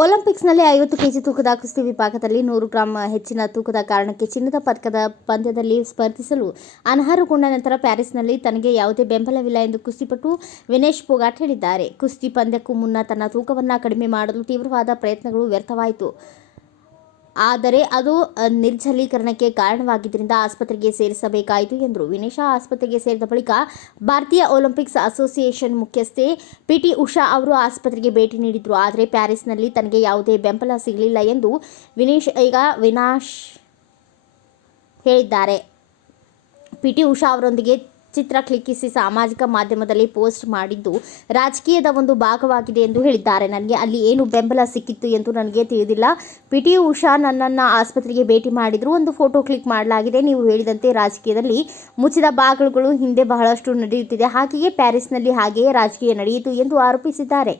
ಒಲಿಂಪಿಕ್ಸ್ನಲ್ಲಿ ಐವತ್ತು ಕೆಜಿ ತೂಕದ ಕುಸ್ತಿ ವಿಭಾಗದಲ್ಲಿ ನೂರು ಗ್ರಾಂ ಹೆಚ್ಚಿನ ತೂಕದ ಕಾರಣಕ್ಕೆ ಚಿನ್ನದ ಪದಕದ ಪಂದ್ಯದಲ್ಲಿ ಸ್ಪರ್ಧಿಸಲು ಅನರ್ಹಗೊಂಡ ನಂತರ ಪ್ಯಾರಿಸ್ನಲ್ಲಿ ತನಗೆ ಯಾವುದೇ ಬೆಂಬಲವಿಲ್ಲ ಎಂದು ಕುಸ್ತಿಪಟು ವಿನೇಶ್ ಪೋಗಾಟ್ ಹೇಳಿದ್ದಾರೆ. ಕುಸ್ತಿ ಪಂದ್ಯಕ್ಕೂ ಮುನ್ನ ತನ್ನ ತೂಕವನ್ನು ಕಡಿಮೆ ಮಾಡಲು ತೀವ್ರವಾದ ಪ್ರಯತ್ನಗಳು ವ್ಯರ್ಥವಾಯಿತು. ಆದರೆ ಅದು ನಿರ್ಜಲೀಕರಣಕ್ಕೆ ಕಾರಣವಾಗಿದ್ದರಿಂದ ಆಸ್ಪತ್ರೆಗೆ ಸೇರಿಸಬೇಕಾಯಿತು ಎಂದರು ವಿನೇಶ ಆಸ್ಪತ್ರೆಗೆ ಸೇರಿದ ಬಳಿಕ ಭಾರತೀಯ ಒಲಿಂಪಿಕ್ಸ್ ಅಸೋಸಿಯೇಷನ್ ಮುಖ್ಯಸ್ಥೆ ಪಿಟಿ ಉಷಾ ಅವರು ಆಸ್ಪತ್ರೆಗೆ ಭೇಟಿ ನೀಡಿದ್ರು. ಆದರೆ ಪ್ಯಾರಿಸ್ನಲ್ಲಿ ತನಗೆ ಯಾವುದೇ ಬೆಂಬಲ ಸಿಗಲಿಲ್ಲ ಎಂದು ವಿನೇಶ್ ಈಗ ವಿನಾಶ್ ಹೇಳಿದ್ದಾರೆ. ಪಿಟಿ ಉಷಾ ಅವರೊಂದಿಗೆ ಚಿತ್ರ ಕ್ಲಿಕ್ಕಿಸಿ ಸಾಮಾಜಿಕ ಮಾಧ್ಯಮದಲ್ಲಿ ಪೋಸ್ಟ್ ಮಾಡಿದ್ದು ರಾಜಕೀಯದ ಒಂದು ಭಾಗವಾಗಿದೆ ಎಂದು ಹೇಳಿದ್ದಾರೆ. ನನಗೆ ಅಲ್ಲಿ ಏನು ಬೆಂಬಲ ಸಿಕ್ಕಿತ್ತು ಎಂದು ನನಗೆ ತಿಳಿದಿಲ್ಲ. ಪಿ ಟಿ ಉಷಾ ನನ್ನನ್ನು ಆಸ್ಪತ್ರೆಗೆ ಭೇಟಿ ಮಾಡಿದ್ರು. ಒಂದು ಫೋಟೋ ಕ್ಲಿಕ್ ಮಾಡಲಾಗಿದೆ. ನೀವು ಹೇಳಿದಂತೆ ರಾಜಕೀಯದಲ್ಲಿ ಮುಚ್ಚಿದ ಬಾಗಿಲುಗಳು ಹಿಂದೆ ಬಹಳಷ್ಟು ನಡೆಯುತ್ತಿದೆ. ಹಾಗೆಯೇ ಪ್ಯಾರಿಸ್ನಲ್ಲಿ ಹಾಗೆಯೇ ರಾಜಕೀಯ ನಡೆಯಿತು ಎಂದು ಆರೋಪಿಸಿದ್ದಾರೆ.